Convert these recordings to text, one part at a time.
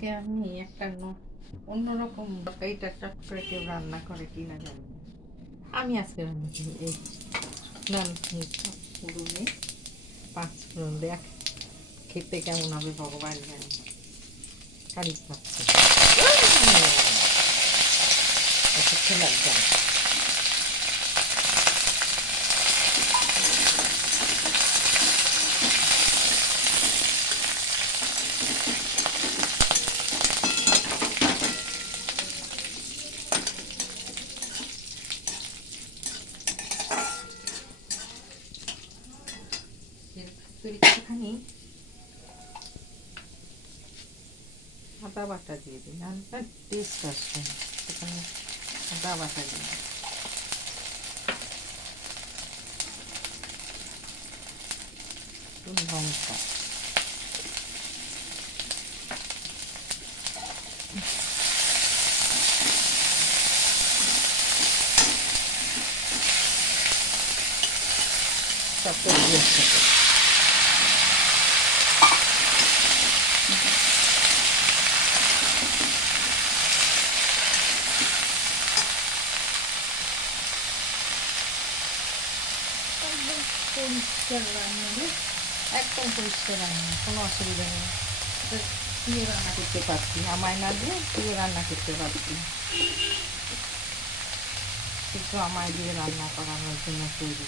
আজকে আমি একটা অন্যরকম তরকারিটা চট করে কেউ রান্না করে কিনা জানি না। আমি আজকে রান্না করি এই পুরনে 5 ফোড়ন দেখ খেতে কেমন হবে ভগবান জানে। কারি পাচ্ছে খেলার দাম একটুখানি আদা বাটা দিয়ে দিন, হালকা টেস্ট আসবে। সেখানে আদা বাটা দিয়ে লঙ্কা তারপর দিয়ে পরিষ্কার রান্না, একদম পরিষ্কার রান্না, কোনো অসুবিধা নেই। তুইও রান্না করতে পারছি, আমায় না দিয়ে তুইও রান্না করতে পারছি। কিন্তু আমায় দিয়ে রান্না করানোর জন্য তৈরি।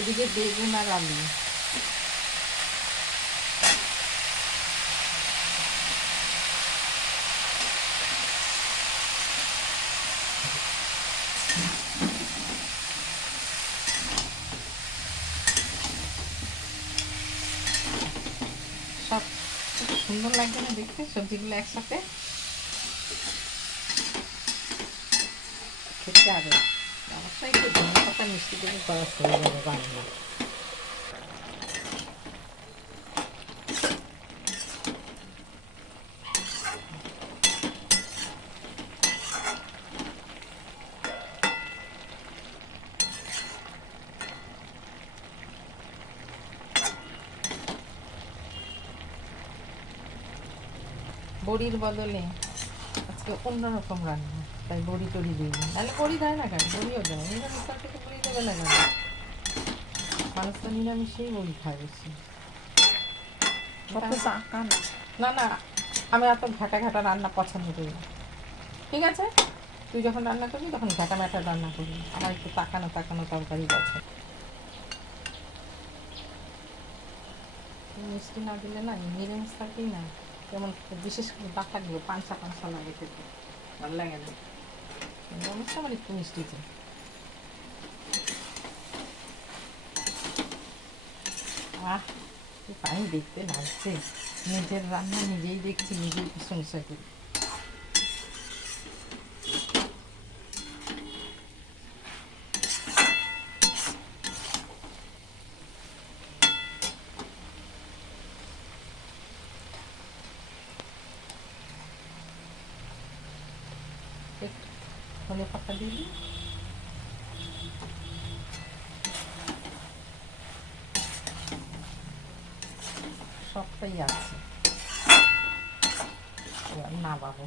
এদিকে বেগুন আর আলু সব সুন্দর লাগবে না দেখতে, সবজিগুলো একসাথে খেতে। আরো অবশ্যই একটু ধনে পাতা মিষ্টি করে করা হয়ে যাবে রান্না। বড়ির বদলে আজকে অন্যরকম রান্না, তাই বড়ি টড়ি দিই। নাহলে বড়ি দেয় না কেন? বড়িও দেয়, নিরামিষ তরকারিতে বড়ি দেবে না কেন? মানুষ তো নিরামিষেই বড়ি খায় বেশি। না না, আমি এত ঘাটা ঘাটা রান্না পছন্দ করি না। ঠিক আছে, তুই যখন রান্না করবি তখন ঘাটা ম্যাটা রান্না করবি, আমার একটু তাকানো তাকানো তরকারি পছন্দ। মিষ্টি না দিলে না, নিরামিষ তরকারি না যেমন বিশেষ করে বাটাগুলো পাঞ্চা পাঞ্চা লাগে খেতে, ভালো লাগে না। নিরামিষটা আমার একটু মিষ্টি চাই। আহ, কি পানি দেখতে লাগছে, নিজের রান্না নিজেই দেখছি, নিজেই প্রশংসা করি। ধনে পাতা দিয়ে দিই, সবটাই আছে। এবার নামাবো।